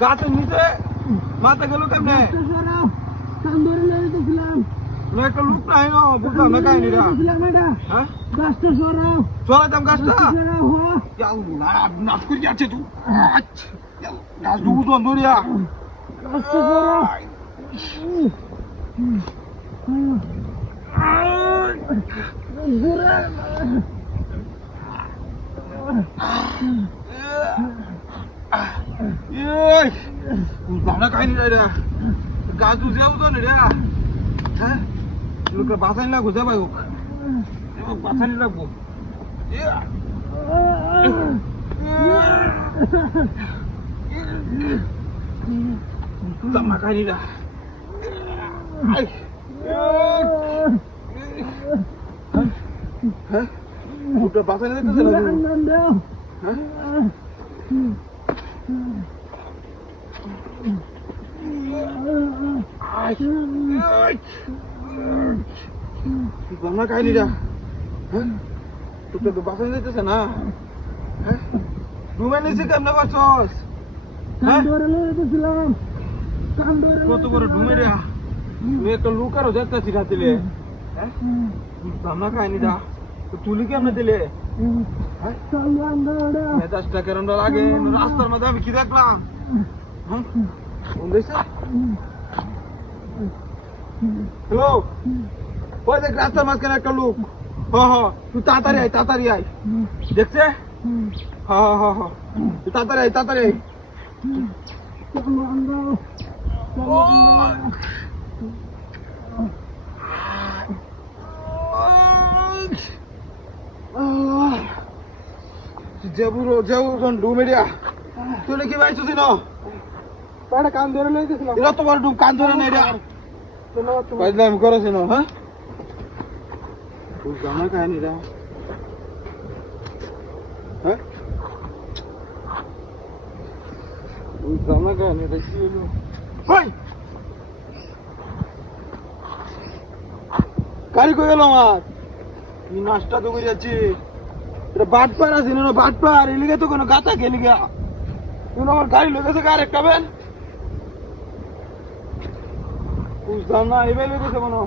গাছের নিচে মাথা গেল কেমনে? একটা লোক নাই না, বুঝলাম না কাহিনীটা। চলাইতাম গাছটা নাচ করে যাচ্ছে তুই গাছ ডুবুন ধরিয়া বুঝলাম না কাহিনীটা এটা গাছ দুসে বুঝো না রে। হ্যাঁ লোকটা বাঁচানি লাগবো যা ভাই হোক বাঁচানি লাগবো। বুঝলাম না কাহিনীটা হ্যাঁ লোকটা বাঁচানি দেখতেছে না। হ্যাঁ বুঝলাম না কাহিনীটা। হ্যাঁ তোকে তো বাঁচানো যেতেছে না। হ্যাঁ ডুবে নিচে কেমনে পারছস? কত করে ডুবে রে তুই একটা লুক আরো যাচ্ছি না দিলে। হ্যাঁ বুঝলাম না কাহিনীটা তো তুলি কেমনে দিলে? মেজাজটা কেরম লাগে রাস্তার মধ্যে আমি কি দেখলাম? হ্যালো ওই দেখ রাস্তার মাঝখানে একটা লোক। তুই তাড়াতাড়ি আয় দেখছে? তুই তাড়াতাড়ি আয় ডুমেরিয়া তুই নাকি পাইছিস না? কান ধরে লইতেছিলাম এত বড় ডুম কান ধরে নেই রে আমি করেছি না। হ্যাঁ বুঝলাম না কাহিনীটা। হ্যাঁ বুঝলাম না কাহিনীটা কি হলো? গাড়ি কই গেল আমার? কি নাস্তা তো করে যাচ্ছি এটা বাটপার আছে না বাটপার এলিগে তো কোনো গাতা গেলি গা তুই আমার গাড়ি লেগেছে কার একটা বেন বুঝলাম না এবার লেগেছে কোনো।